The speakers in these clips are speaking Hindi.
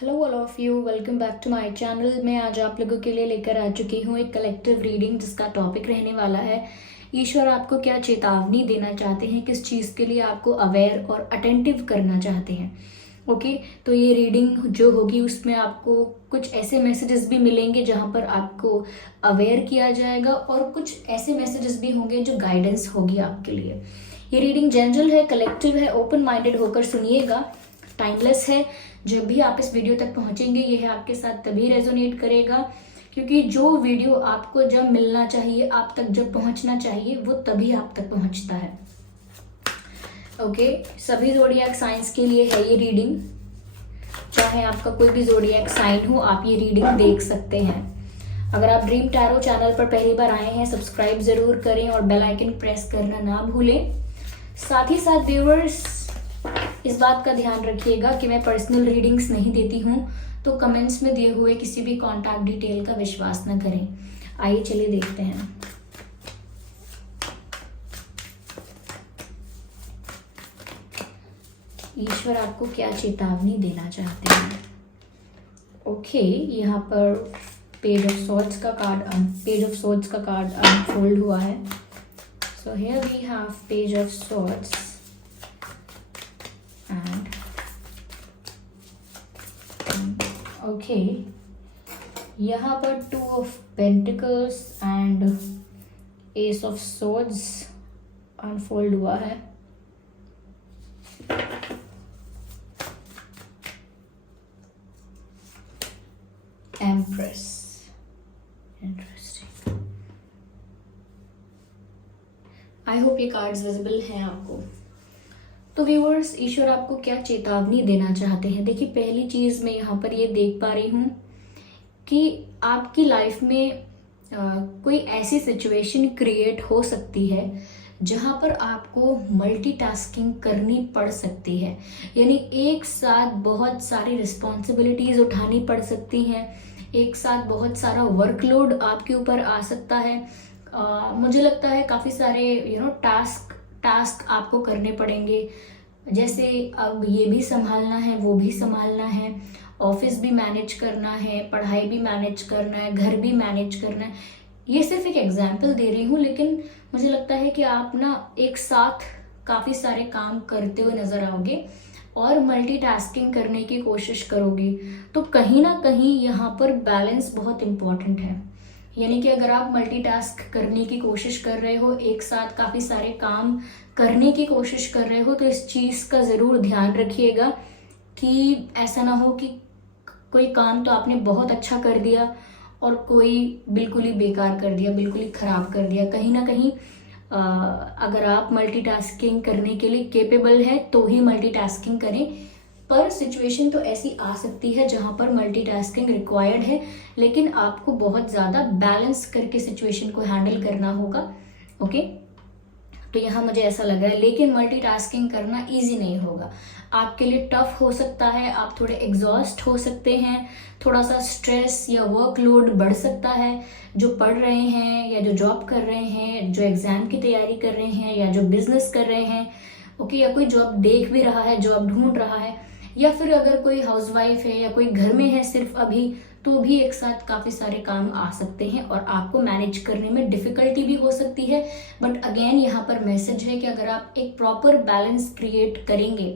Hello all of you, welcome back to my channel. मैं आज आप लोगों के लिए लेकर आ चुकी हूँ एक कलेक्टिव रीडिंग जिसका टॉपिक रहने वाला है ईश्वर आपको क्या चेतावनी देना चाहते हैं, किस चीज़ के लिए आपको अवेयर और अटेंटिव करना चाहते हैं। ओके, तो ये रीडिंग जो होगी उसमें आपको कुछ ऐसे मैसेजेस भी मिलेंगे जहाँ पर आपको अवेयर किया जाएगा और कुछ ऐसे मैसेजेस भी होंगे जो गाइडेंस होगी आपके लिए। ये रीडिंग जनरल है, कलेक्टिव है, ओपन माइंडेड होकर सुनिएगा, टाइमलेस है। जब भी आप इस वीडियो तक पहुंचेंगे यह आपके साथ तभी रेजोनेट करेगा, क्योंकि जो वीडियो आपको जब मिलना चाहिए, आप तक जब पहुंचना चाहिए, वो तभी आप तक पहुंचता है। ओके, सभी ज़ोडिएक साइंस के लिए है ये रीडिंग। चाहे आपका कोई भी ज़ोडिएक साइन हो, आप ये रीडिंग देख सकते हैं। अगर आप ड्रीम टैरो चैनल पर पहली बार आए हैं, सब्सक्राइब जरूर करें और बेल आइकन प्रेस करना ना भूलें। साथ ही साथ व्यूअर्स, इस बात का ध्यान रखिएगा कि मैं पर्सनल रीडिंग्स नहीं देती हूँ, तो कमेंट्स में दिए हुए किसी भी कॉन्टैक्ट डिटेल का विश्वास न करें। आइए चलिए देखते हैं। ईश्वर आपको क्या चेतावनी देना चाहते हैं। ओके, यहाँ पर पेज ऑफ सॉर्ड्स का कार्ड अनफोल्ड हुआ है। So here we have page of swords and okay, यहाँ पर 2 of pentacles and ace of swords unfold हुआ है। Empress, interesting. आई होप ये कार्ड्स विजिबल हैं आपको। तो व्यूअर्स, ईश्वर आपको क्या चेतावनी देना चाहते हैं। देखिए, पहली चीज़ मैं यहाँ पर ये देख पा रही हूँ कि आपकी लाइफ में कोई ऐसी सिचुएशन क्रिएट हो सकती है जहाँ पर आपको मल्टीटास्किंग करनी पड़ सकती है। यानी एक साथ बहुत सारी रिस्पॉन्सिबिलिटीज़ उठानी पड़ सकती हैं, एक साथ बहुत सारा वर्कलोड आपके ऊपर आ सकता है। मुझे लगता है काफ़ी सारे टास्क आपको करने पड़ेंगे। जैसे अब ये भी संभालना है, वो भी संभालना है, ऑफिस भी मैनेज करना है, पढ़ाई भी मैनेज करना है, घर भी मैनेज करना है। ये सिर्फ एक एग्जाम्पल दे रही हूँ, लेकिन मुझे लगता है कि आप ना एक साथ काफ़ी सारे काम करते हुए नज़र आओगे और मल्टीटास्किंग करने की कोशिश करोगे। तो कहीं ना कहीं यहाँ पर बैलेंस बहुत इम्पॉर्टेंट है। यानी कि अगर आप मल्टीटास्क करने की कोशिश कर रहे हो, एक साथ काफ़ी सारे काम करने की कोशिश कर रहे हो, तो इस चीज़ का ज़रूर ध्यान रखिएगा कि ऐसा ना हो कि कोई काम तो आपने बहुत अच्छा कर दिया और कोई बिल्कुल ही बेकार कर दिया, बिल्कुल ही ख़राब कर दिया। कहीं ना कहीं अगर आप मल्टीटास्किंग करने के लिए केपेबल है तो ही मल्टीटास्किंग करें, पर सिचुएशन तो ऐसी आ सकती है जहां पर मल्टीटास्किंग रिक्वायर्ड है, लेकिन आपको बहुत ज़्यादा बैलेंस करके सिचुएशन को हैंडल करना होगा। ओके, तो यहाँ मुझे ऐसा लग रहा है, लेकिन मल्टीटास्किंग करना इजी नहीं होगा, आपके लिए टफ हो सकता है। आप थोड़े एग्जॉस्ट हो सकते हैं, थोड़ा सा स्ट्रेस या वर्कलोड बढ़ सकता है। जो पढ़ रहे हैं या जो जॉब कर रहे हैं, जो एग्ज़ाम की तैयारी कर रहे हैं या जो बिजनेस कर रहे हैं, ओके, या कोई जॉब देख भी रहा है, जॉब ढूंढ रहा है, या फिर अगर कोई हाउसवाइफ है या कोई घर में है सिर्फ अभी, तो भी एक साथ काफ़ी सारे काम आ सकते हैं और आपको मैनेज करने में डिफ़िकल्टी भी हो सकती है। बट अगेन यहाँ पर मैसेज है कि अगर आप एक प्रॉपर बैलेंस क्रिएट करेंगे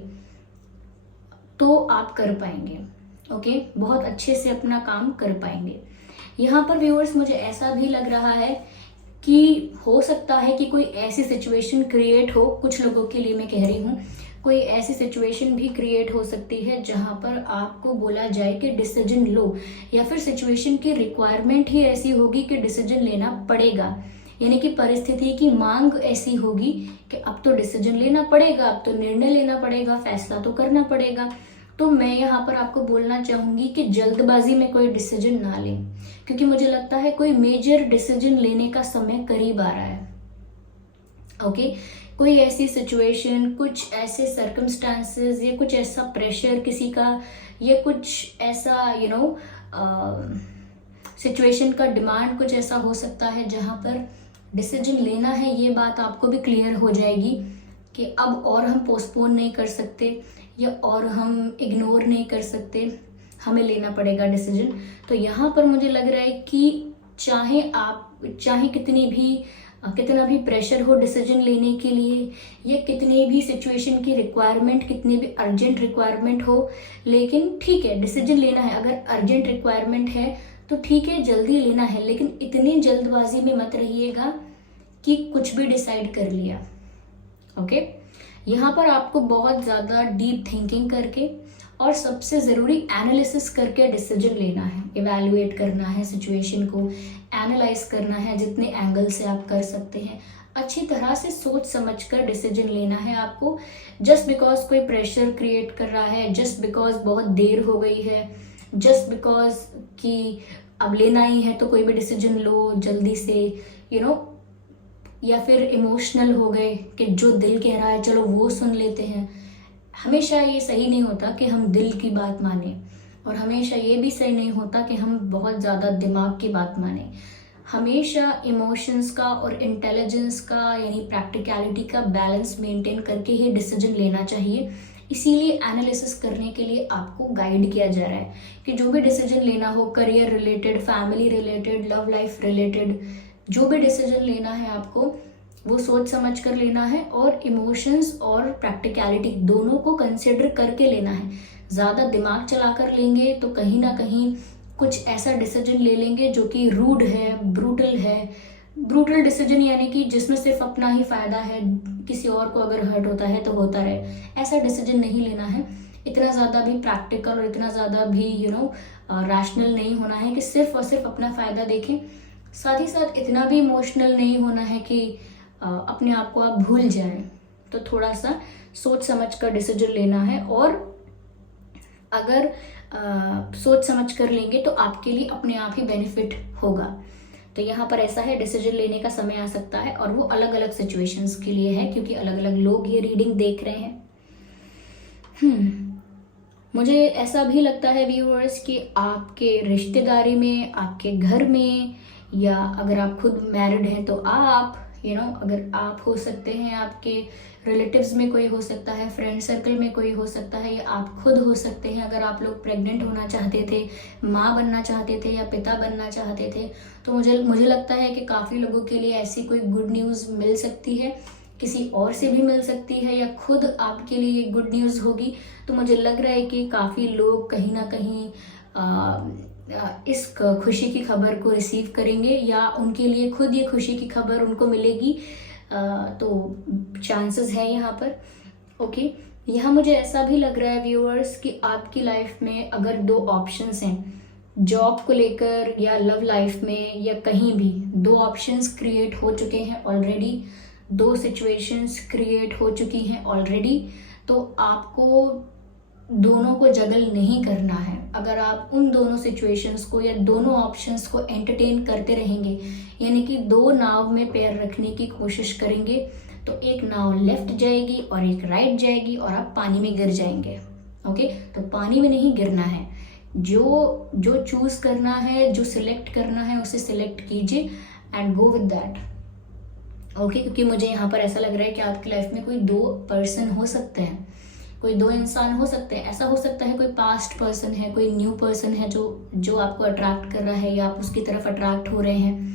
तो आप कर पाएंगे। ओके, बहुत अच्छे से अपना काम कर पाएंगे। यहाँ पर व्यूअर्स, मुझे ऐसा भी लग रहा है कि हो सकता है कि कोई ऐसी सिचुएशन क्रिएट हो, कुछ लोगों के लिए मैं कह रही हूँ, कोई ऐसी सिचुएशन भी क्रिएट हो सकती है जहां पर आपको बोला जाए कि डिसीजन लो, या फिर सिचुएशन की रिक्वायरमेंट ही ऐसी होगी कि डिसीजन लेना पड़ेगा। यानी कि परिस्थिति की मांग ऐसी होगी कि अब तो डिसीजन लेना पड़ेगा, अब तो निर्णय लेना पड़ेगा, फैसला तो करना पड़ेगा। तो मैं यहाँ पर आपको बोलना चाहूँगी कि जल्दबाजी में कोई डिसीजन ना लें, क्योंकि मुझे लगता है कोई मेजर डिसीजन लेने का समय करीब आ रहा है। ओके, कोई ऐसी सिचुएशन, कुछ ऐसे सर्कमस्टांसेस या कुछ ऐसा प्रेशर किसी का, या कुछ ऐसा सिचुएशन का डिमांड कुछ ऐसा हो सकता है जहाँ पर डिसीजन लेना है। ये बात आपको भी क्लियर हो जाएगी कि अब और हम पोस्टपोन नहीं कर सकते या और हम इग्नोर नहीं कर सकते, हमें लेना पड़ेगा डिसीजन। तो यहाँ पर मुझे लग रहा है कि चाहे कितना भी प्रेशर हो डिसीजन लेने के लिए, या कितनी भी सिचुएशन की रिक्वायरमेंट, कितनी भी अर्जेंट रिक्वायरमेंट हो, लेकिन ठीक है डिसीजन लेना है। अगर अर्जेंट रिक्वायरमेंट है तो ठीक है जल्दी लेना है, लेकिन इतनी जल्दबाजी में मत रहिएगा कि कुछ भी डिसाइड कर लिया। ओके, यहाँ पर आपको बहुत ज़्यादा डीप थिंकिंग करके और सबसे ज़रूरी एनालिसिस करके डिसीजन लेना है, इवैल्यूएट करना है, सिचुएशन को एनालाइज करना है जितने एंगल से आप कर सकते हैं। अच्छी तरह से सोच समझकर डिसीजन लेना है आपको। जस्ट बिकॉज कोई प्रेशर क्रिएट कर रहा है, जस्ट बिकॉज बहुत देर हो गई है, जस्ट बिकॉज कि अब लेना ही है तो कोई भी डिसीजन लो जल्दी से, या फिर इमोशनल हो गए कि जो दिल कह रहा है चलो वो सुन लेते हैं। हमेशा ये सही नहीं होता कि हम दिल की बात माने, और हमेशा ये भी सही नहीं होता कि हम बहुत ज़्यादा दिमाग की बात माने। हमेशा इमोशंस का और इंटेलिजेंस का यानी प्रैक्टिकलिटी का बैलेंस मेंटेन करके ही डिसीजन लेना चाहिए। इसीलिए एनालिसिस करने के लिए आपको गाइड किया जा रहा है कि जो भी डिसीजन लेना हो, career related, family related, love life related, जो भी डिसीजन लेना है आपको वो सोच समझ कर लेना है, और इमोशंस और प्रैक्टिकलिटी दोनों को कंसिडर करके लेना है। ज़्यादा दिमाग चलाकर लेंगे तो कहीं ना कहीं कुछ ऐसा डिसीजन ले लेंगे जो कि रूड है, ब्रूटल है। ब्रूटल डिसीजन यानी कि जिसमें सिर्फ अपना ही फायदा है, किसी और को अगर हर्ट होता है तो होता रहे, ऐसा डिसीजन नहीं लेना है। इतना ज़्यादा भी प्रैक्टिकल और इतना ज़्यादा भी रैशनल नहीं होना है कि सिर्फ और सिर्फ अपना फ़ायदा देखें। साथ ही साथ इतना भी इमोशनल नहीं होना है कि अपने आप को आप भूल जाएं। तो थोड़ा सा सोच समझ कर डिसीजन लेना है, और अगर सोच समझ कर लेंगे तो आपके लिए अपने आप ही बेनिफिट होगा। तो यहाँ पर ऐसा है, डिसीजन लेने का समय आ सकता है, और वो अलग अलग सिचुएशंस के लिए है क्योंकि अलग अलग लोग ये रीडिंग देख रहे हैं। मुझे ऐसा भी लगता है व्यूअर्स कि आपके रिश्तेदारी में, आपके घर में, या अगर आप खुद मैरिड हैं तो आप अगर आप हो सकते हैं, आपके रिलेटिव्स में कोई हो सकता है, फ्रेंड सर्कल में कोई हो सकता है, या आप खुद हो सकते हैं। अगर आप लोग प्रेग्नेंट होना चाहते थे, माँ बनना चाहते थे या पिता बनना चाहते थे, तो मुझे लगता है कि काफ़ी लोगों के लिए ऐसी कोई गुड न्यूज़ मिल सकती है, किसी और से भी मिल सकती है, या खुद आपके लिए गुड न्यूज़ होगी। तो मुझे लग रहा है कि काफ़ी लोग कहीं ना कहीं इस खुशी की खबर को रिसीव करेंगे, या उनके लिए खुद ये खुशी की खबर उनको मिलेगी। तो चांसेस है यहाँ पर। ओके, यहाँ मुझे ऐसा भी लग रहा है व्यूअर्स कि आपकी लाइफ में अगर दो ऑप्शंस हैं, जॉब को लेकर या लव लाइफ में, या कहीं भी दो ऑप्शंस क्रिएट हो चुके हैं ऑलरेडी, दो सिचुएशंस क्रिएट हो चुकी हैं ऑलरेडी, तो आपको दोनों को जगल नहीं करना है। अगर आप उन दोनों सिचुएशंस को या दोनों ऑप्शंस को एंटरटेन करते रहेंगे, यानी कि दो नाव में पैर रखने की कोशिश करेंगे, तो एक नाव लेफ्ट जाएगी और एक राइट जाएगी और आप पानी में गिर जाएंगे। ओके, तो पानी में नहीं गिरना है। जो चूज करना है, जो सिलेक्ट करना है, उसे सिलेक्ट कीजिए and go with that. Okay, क्योंकि मुझे यहाँ पर ऐसा लग रहा है कि आपकी लाइफ में कोई दो पर्सन हो सकते हैं, कोई दो इंसान हो सकते हैं। ऐसा हो सकता है कोई पास्ट पर्सन है, कोई न्यू पर्सन है जो आपको अट्रैक्ट कर रहा है, या आप उसकी तरफ अट्रैक्ट हो रहे हैं।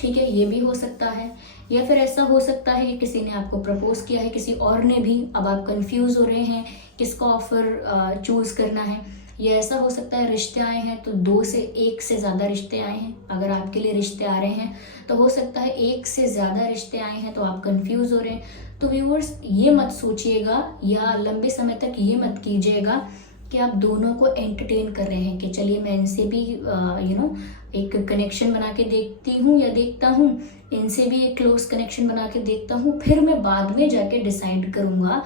ठीक है, ये भी हो सकता है। या फिर ऐसा हो सकता है कि किसी ने आपको प्रपोज किया है, किसी और ने भी, अब आप कंफ्यूज हो रहे हैं किसका ऑफर चूज करना है। या ऐसा हो सकता है रिश्ते आए हैं तो दो से एक से ज़्यादा रिश्ते आए हैं। अगर आपके लिए रिश्ते आ रहे हैं तो हो सकता है एक से ज़्यादा रिश्ते आए हैं, तो आप कंफ्यूज हो रहे हैं। तो व्यूअर्स, ये मत सोचिएगा या लंबे समय तक ये मत कीजिएगा कि आप दोनों को एंटरटेन कर रहे हैं कि चलिए मैं इनसे भी एक कनेक्शन बना के देखती हूँ या देखता हूँ, इनसे भी एक क्लोज कनेक्शन बना के देखता हूँ, फिर मैं बाद में जाके डिसाइड करूँगा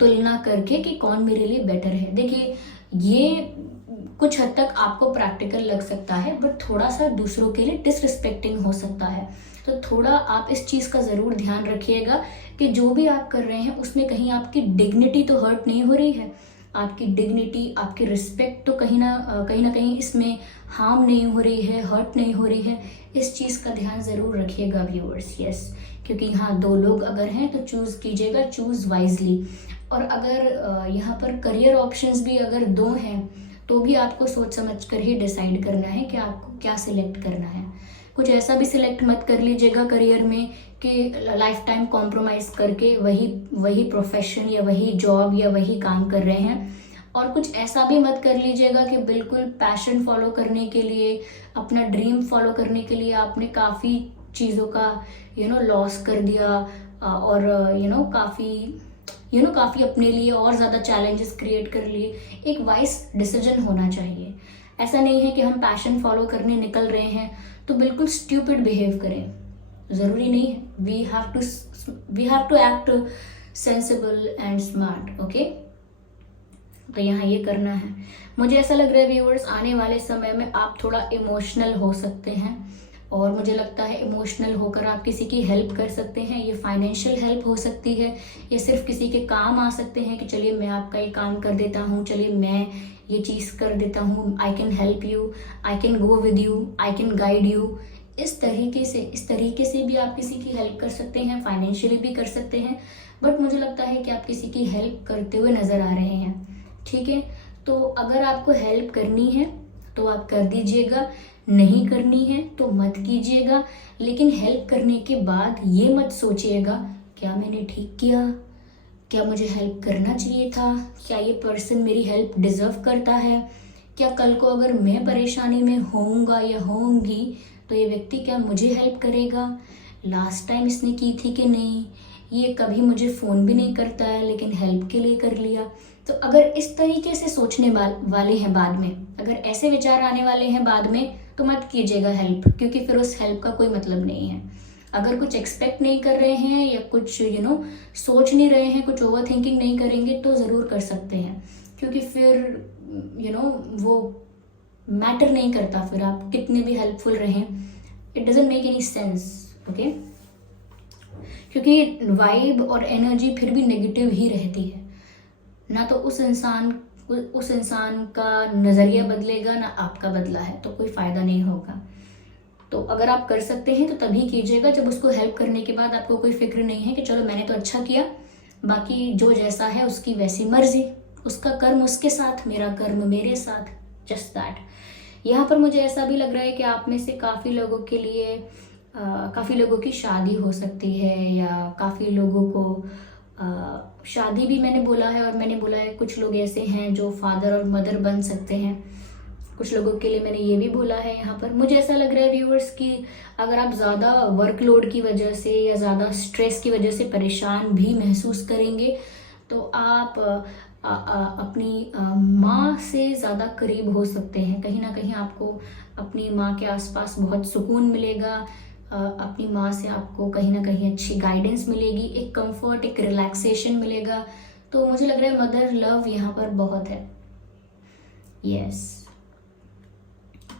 तुलना करके कि कौन मेरे लिए बेटर है। देखिए, ये कुछ हद तक आपको प्रैक्टिकल लग सकता है, बट थोड़ा सा दूसरों के लिए डिसरिस्पेक्टिंग हो सकता है। तो थोड़ा आप इस चीज़ का ज़रूर ध्यान रखिएगा कि जो भी आप कर रहे हैं उसमें कहीं आपकी डिग्निटी तो हर्ट नहीं हो रही है। आपकी डिग्निटी, आपकी रिस्पेक्ट तो कहीं ना कहीं इसमें हार्म नहीं हो रही है, हर्ट नहीं हो रही है। इस चीज़ का ध्यान ज़रूर रखिएगा व्यूअर्स। यस, क्योंकि यहाँ दो लोग अगर हैं तो चूज़ कीजिएगा, चूज़ वाइजली। और अगर यहाँ पर करियर ऑप्शंस भी अगर दो हैं तो भी आपको सोच समझ कर ही डिसाइड करना है कि आपको क्या सिलेक्ट करना है। कुछ ऐसा भी सिलेक्ट मत कर लीजिएगा करियर में कि लाइफ टाइम कॉम्प्रोमाइज़ करके वही प्रोफेशन या वही जॉब या वही काम कर रहे हैं। और कुछ ऐसा भी मत कर लीजिएगा कि बिल्कुल पैशन फॉलो करने के लिए, अपना ड्रीम फॉलो करने के लिए आपने काफ़ी चीज़ों का लॉस कर दिया और काफ़ी अपने लिए और ज़्यादा चैलेंजेस क्रिएट कर लिए। एक वाइज डिसीजन होना चाहिए। ऐसा नहीं है कि हम पैशन फॉलो करने निकल रहे हैं तो बिल्कुल स्ट्यूपिड बिहेव करें, ज़रूरी नहीं है। We have to act sensible and smart, okay. तो यहाँ ये करना है। मुझे ऐसा लग रहा है व्यूअर्स, आने वाले समय में आप थोड़ा इमोशनल हो सकते हैं और मुझे लगता है इमोशनल होकर आप किसी की हेल्प कर सकते हैं। ये फाइनेंशियल हेल्प हो सकती है, ये सिर्फ किसी के काम आ सकते हैं कि चलिए मैं आपका ये काम कर देता हूँ, चलिए मैं ये चीज़ कर देता हूँ, I can help you, I can go with you, I can guide you. इस तरीके से भी आप किसी की हेल्प कर सकते हैं, फाइनेंशियली भी कर सकते हैं। बट मुझे लगता है कि आप किसी की हेल्प करते हुए नज़र आ रहे हैं, ठीक है। तो अगर आपको हेल्प करनी है तो आप कर दीजिएगा, नहीं करनी है तो मत कीजिएगा। लेकिन हेल्प करने के बाद ये मत सोचिएगा क्या मैंने ठीक किया, क्या मुझे हेल्प करना चाहिए था, क्या ये पर्सन मेरी हेल्प डिज़र्व करता है, क्या कल को अगर मैं परेशानी में होऊंगा या होऊंगी तो ये व्यक्ति क्या मुझे हेल्प करेगा, लास्ट टाइम इसने की थी कि नहीं, ये कभी मुझे फ़ोन भी नहीं करता है लेकिन हेल्प के लिए कर लिया। तो अगर इस तरीके से सोचने वाले हैं बाद में, अगर ऐसे विचार आने वाले हैं बाद में, तो मत कीजिएगा हेल्प, क्योंकि फिर उस हेल्प का कोई मतलब नहीं है। अगर कुछ एक्सपेक्ट नहीं कर रहे हैं या कुछ सोच नहीं रहे हैं, कुछ ओवर थिंकिंग नहीं करेंगे तो ज़रूर कर सकते हैं, क्योंकि फिर वो मैटर नहीं करता। फिर आप कितने भी हेल्पफुल रहें, it doesn't make any sense, okay. क्योंकि वाइब और एनर्जी फिर भी नेगेटिव ही रहती है ना। तो उस इंसान का नज़रिया बदलेगा ना आपका बदला है, तो कोई फ़ायदा नहीं होगा। तो अगर आप कर सकते हैं तो तभी कीजिएगा जब उसको हेल्प करने के बाद आपको कोई फिक्र नहीं है कि चलो मैंने तो अच्छा किया, बाकी जो जैसा है उसकी वैसी मर्जी, उसका कर्म उसके साथ, मेरा कर्म मेरे साथ, जस्ट दैट। यहाँ पर मुझे ऐसा भी लग रहा है कि आप में से काफ़ी लोगों की शादी हो सकती है, या काफ़ी लोगों को शादी भी मैंने बोला है, और मैंने बोला है कुछ लोग ऐसे हैं जो फादर और मदर बन सकते हैं। कुछ लोगों के लिए मैंने ये भी बोला है। यहाँ पर मुझे ऐसा लग रहा है व्यूअर्स कि अगर आप ज़्यादा वर्कलोड की वजह से या ज़्यादा स्ट्रेस की वजह से परेशान भी महसूस करेंगे तो आप अपनी माँ से ज़्यादा करीब हो सकते हैं। कहीं ना कहीं आपको अपनी माँ के आसपास बहुत सुकून मिलेगा, अपनी माँ से आपको कहीं ना कहीं अच्छी गाइडेंस मिलेगी, एक कंफर्ट, एक रिलैक्सेशन मिलेगा। तो मुझे लग रहा है मदर लव यहाँ पर बहुत है, यस।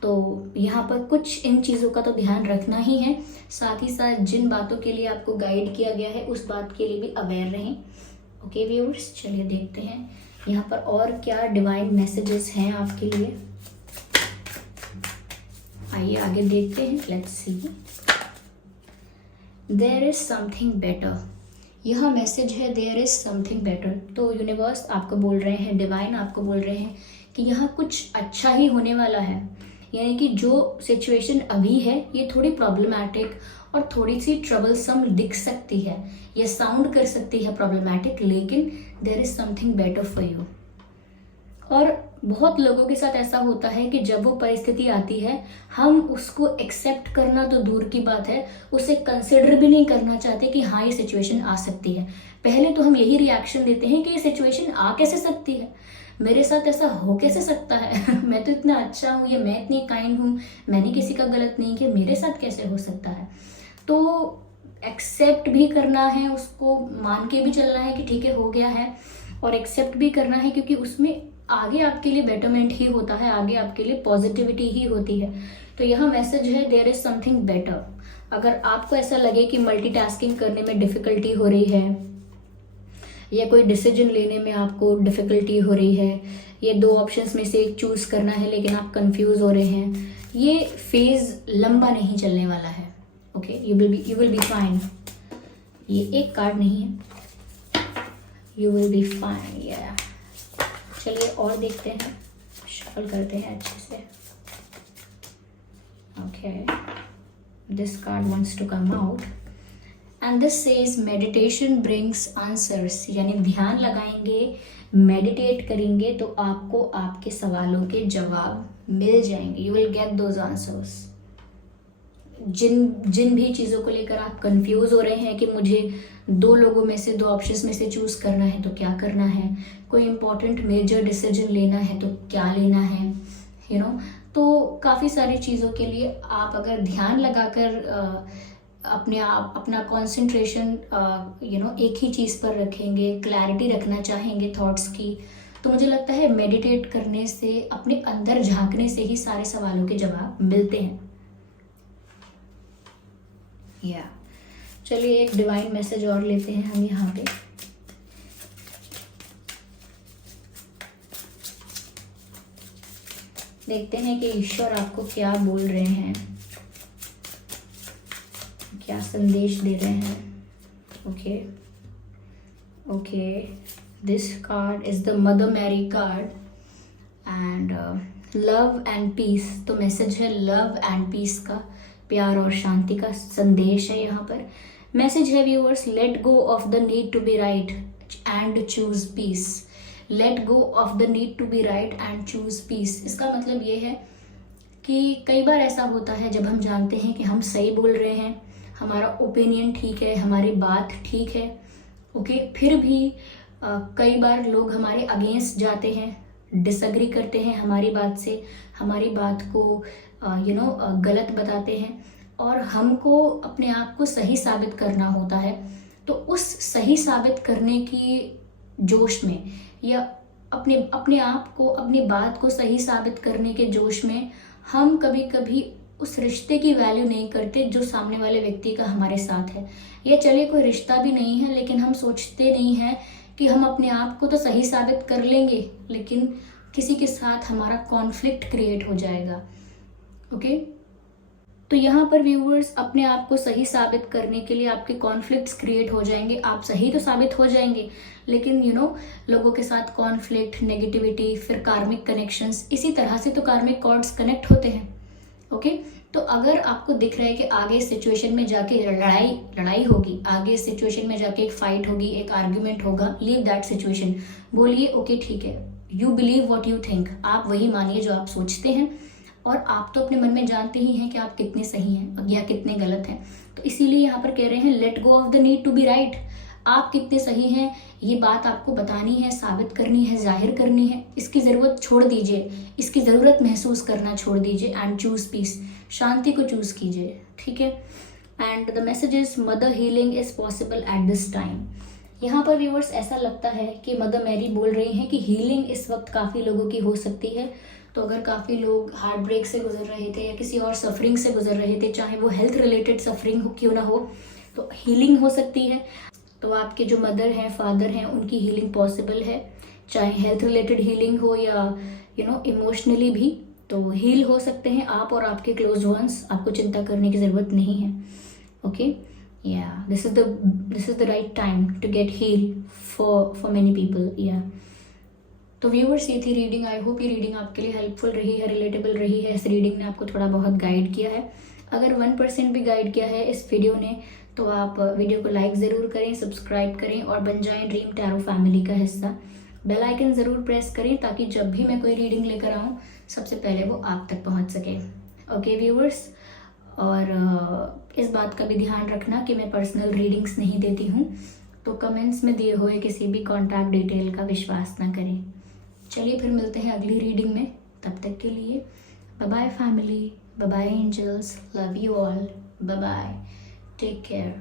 तो यहाँ पर कुछ इन चीज़ों का तो ध्यान रखना ही है, साथ ही साथ जिन बातों के लिए आपको गाइड किया गया है उस बात के लिए भी अवेयर रहें, ओके व्यूअर्स। चलिए देखते हैं यहाँ पर और क्या डिवाइन मैसेजेस हैं आपके लिए। आइए आगे देखते हैं, let's see. There is something better, यह मैसेज है, देयर इज समथिंग बेटर। तो यूनिवर्स आपको बोल रहे हैं, डिवाइन आपको बोल रहे हैं कि यहाँ कुछ अच्छा ही होने वाला है। यानी कि जो सिचुएशन अभी है ये थोड़ी प्रॉब्लमैटिक और थोड़ी सी ट्रबलसम दिख सकती है, ये साउंड कर सकती है प्रॉब्लमैटिक, लेकिन there is something better for you. और बहुत लोगों के साथ ऐसा होता है कि जब वो परिस्थिति आती है हम उसको एक्सेप्ट करना तो दूर की बात है, उसे कंसिडर भी नहीं करना चाहते कि हाँ ये सिचुएशन आ सकती है। पहले तो हम यही रिएक्शन देते हैं कि ये सिचुएशन आ कैसे सकती है, मेरे साथ ऐसा हो कैसे सकता है मैं तो इतना अच्छा हूँ, या मैं इतनी काइंड हूँ, मैंने किसी का गलत नहीं किया, मेरे साथ कैसे हो सकता है। तो एक्सेप्ट भी करना है, उसको मान के भी चलना है कि ठीक है हो गया है, और एक्सेप्ट भी करना है क्योंकि उसमें आगे आपके लिए बेटरमेंट ही होता है, आगे आपके लिए पॉजिटिविटी ही होती है। तो यहाँ मैसेज है देयर इज समथिंग बेटर। अगर आपको ऐसा लगे कि मल्टीटास्किंग करने में डिफ़िकल्टी हो रही है, या कोई डिसीजन लेने में आपको डिफ़िकल्टी हो रही है, ये दो ऑप्शंस में से एक चूज़ करना है लेकिन आप कंफ्यूज हो रहे हैं, ये फेज़ लंबा नहीं चलने वाला है, okay. You will be fine. ये एक कार्ड नहीं है, यू विल बी फाइन, या चलिए और देखते हैं। शफल करते हैं अच्छे से। Okay, this card wants to come out and this says meditation brings answers, यानी ध्यान लगाएंगे, मेडिटेट करेंगे तो आपको आपके सवालों के जवाब मिल जाएंगे। You will get those answers. जिन भी चीज़ों को लेकर आप कंफ्यूज हो रहे हैं कि मुझे 2 लोगों में से 2 ऑप्शंस में से चूज करना है तो क्या करना है, कोई इंपॉर्टेंट मेजर डिसीजन लेना है तो क्या लेना है, यू नो, तो काफ़ी सारी चीज़ों के लिए आप अगर ध्यान लगाकर अपना कंसंट्रेशन एक ही चीज़ पर रखेंगे, क्लैरिटी रखना चाहेंगे थॉट्स की, तो मुझे लगता है मेडिटेट करने से, अपने अंदर झांकने से ही सारे सवालों के जवाब मिलते हैं। या चलिए एक डिवाइन मैसेज और लेते हैं हम यहाँ पे। देखते हैं कि ईश्वर आपको क्या बोल रहे हैं, क्या संदेश दे रहे हैं। Okay okay, this card is the mother Mary card and love and peace. तो मैसेज है लव एंड पीस का, प्यार और शांति का संदेश है यहाँ पर। मैसेज है viewers, let go of the need to be right and choose peace. Let go of the need to be right and choose peace. इसका मतलब ये है कि कई बार ऐसा होता है जब हम जानते हैं कि हम सही बोल रहे हैं, हमारा ओपिनियन ठीक है, हमारी बात ठीक है, ओके, फिर भी कई बार लोग हमारे अगेंस्ट जाते हैं, डिसएग्री करते हैं हमारी बात से, हमारी बात को गलत बताते हैं और हमको अपने आप को सही साबित करना होता है। तो उस सही साबित करने की जोश में या अपने आप को, अपनी बात को सही साबित करने के जोश में हम कभी कभी उस रिश्ते की वैल्यू नहीं करते जो सामने वाले व्यक्ति का हमारे साथ है। या चलिए कोई रिश्ता भी नहीं है, लेकिन हम सोचते नहीं हैं कि हम अपने आप को तो सही साबित कर लेंगे, लेकिन किसी के साथ हमारा कॉन्फ्लिक्ट क्रिएट हो जाएगा। ओके, तो यहाँ पर व्यूअर्स अपने आप को सही साबित करने के लिए आपके कॉन्फ्लिक्ट्स क्रिएट हो जाएंगे। आप सही तो साबित हो जाएंगे, लेकिन लोगों के साथ कॉन्फ्लिक्ट, नेगेटिविटी, फिर कार्मिक कनेक्शंस, इसी तरह से तो कार्मिक कॉर्ड्स कनेक्ट होते हैं। ओके, तो अगर आपको दिख रहा है कि आगे सिचुएशन में जाके लड़ाई होगी, आगे सिचुएशन में जाके एक फाइट होगी, एक आर्ग्यूमेंट होगा, लीव दैट सिचुएशन। बोलिए ओके ठीक है, you believe what you think, आप वही मानिए जो आप सोचते हैं, और आप तो अपने मन में जानते ही हैं कि आप कितने सही हैं या कितने गलत हैं। तो इसीलिए यहाँ पर कह रहे हैं let go of the need to be right. आप कितने सही हैं ये बात आपको बतानी है, साबित करनी है, जाहिर करनी है। इसकी ज़रूरत छोड़ दीजिए, इसकी ज़रूरत महसूस करना छोड़ दीजिए एंड चूज पीस, शांति को चूज कीजिए, ठीक है। And the message is mother healing is possible at this time. यहाँ पर व्यूअर्स ऐसा लगता है कि मदर मैरी बोल रही हैं कि हीलिंग इस वक्त काफ़ी लोगों की हो सकती है। तो अगर काफ़ी लोग हार्ट ब्रेक से गुजर रहे थे या किसी और सफरिंग से गुजर रहे थे, चाहे वो हेल्थ रिलेटेड सफरिंग हो क्यों ना हो, तो हीलिंग हो सकती है। तो आपके जो मदर हैं, फादर हैं, उनकी हीलिंग पॉसिबल है, चाहे हेल्थ रिलेटेड हीलिंग हो या इमोशनली भी, तो हील हो सकते हैं आप और आपके क्लोज वंस। आपको चिंता करने की ज़रूरत नहीं है। ओके, या this is the right time to get heal for many people. या तो व्यूअर्स, ये थी रीडिंग। आई होप ये रीडिंग आपके लिए हेल्पफुल रही है, रिलेटेबल रही है। इस रीडिंग ने आपको थोड़ा बहुत गाइड किया है। अगर 1% भी गाइड किया है इस वीडियो ने, तो आप वीडियो को लाइक ज़रूर करें, सब्सक्राइब करें और बन जाएं ड्रीम टैरो फैमिली का हिस्सा। बेल आइकन ज़रूर प्रेस करें ताकि जब भी मैं कोई रीडिंग लेकर आऊँ सबसे पहले वो आप तक पहुँच सके। ओके व्यूअर्स, और इस बात का भी ध्यान रखना कि मैं पर्सनल रीडिंग्स नहीं देती हूँ, तो कमेंट्स में दिए हुए किसी भी कॉन्टैक्ट डिटेल का विश्वास ना करें। चलिए फिर मिलते हैं अगली रीडिंग में। तब तक के लिए bye bye family, bye bye angels, love you all, bye bye, take care.